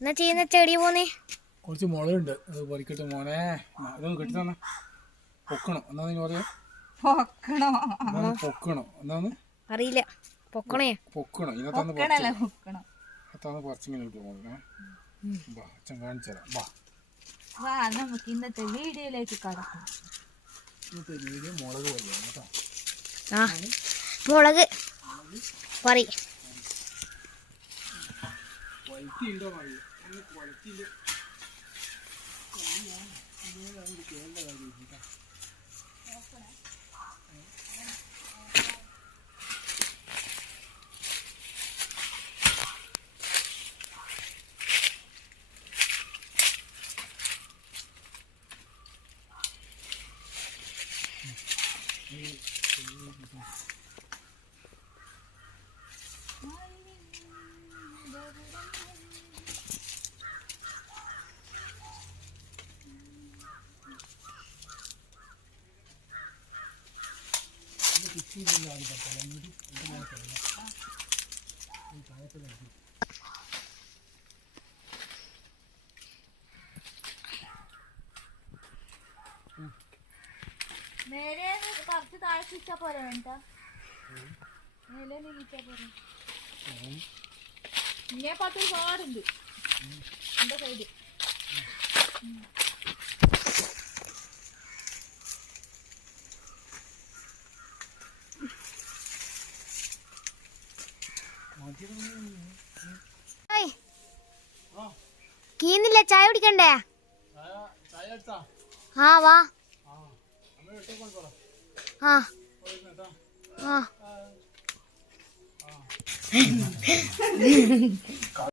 എന്നാ ചെയ്യുന്ന ചെടി പോന്നേ? കുറച്ച് മുളകുണ്ട്. അത് പൊരിക്കട്ടെ മോനെ. ഇതൊന്ന് കെട്ടി തന്നെ. പൊക്കണം? എന്നാ നീ പറയാ? പൊക്കണോ? പൊക്കണോ? പൊക്കണം എന്നാന്ന് അറിയില്ല. പൊക്കണേ. പൊക്കണം? ഇതിനകത്താന്ന് പൊക്കണം? ഇതിനകത്താന്ന് പറിച്ചിങ്ങനെ കിട്ടും മോനെ ബാ അച്ഛൻ കാണിച്ചു തരാം. ബാ. വാ നമുക്ക് ഇന്നത്തെ വീഡിയോയിലേക്ക് കടക്കാം. ഇന്നത്തെ രീതിയിൽ മുളക് കേട്ടോ. ആ മുളക്. പറി ക്വാളിറ്റി ഉണ്ടോ മതി ഒന്ന് Thank ഇല്ല നേരെ കുറച്ച് താഴെ ഇച്ചാ പോരാ വേണ്ട. മേലെ നീച്ചാ പോരാ. ഇങ്ങനെ പത്ത് ഒരുപാടുണ്ട്. എന്റെ സൈഡ് കീന്നില്ല? ചായ കുടിക്കണ്ടേ? ആ വാ. ആ. ആ.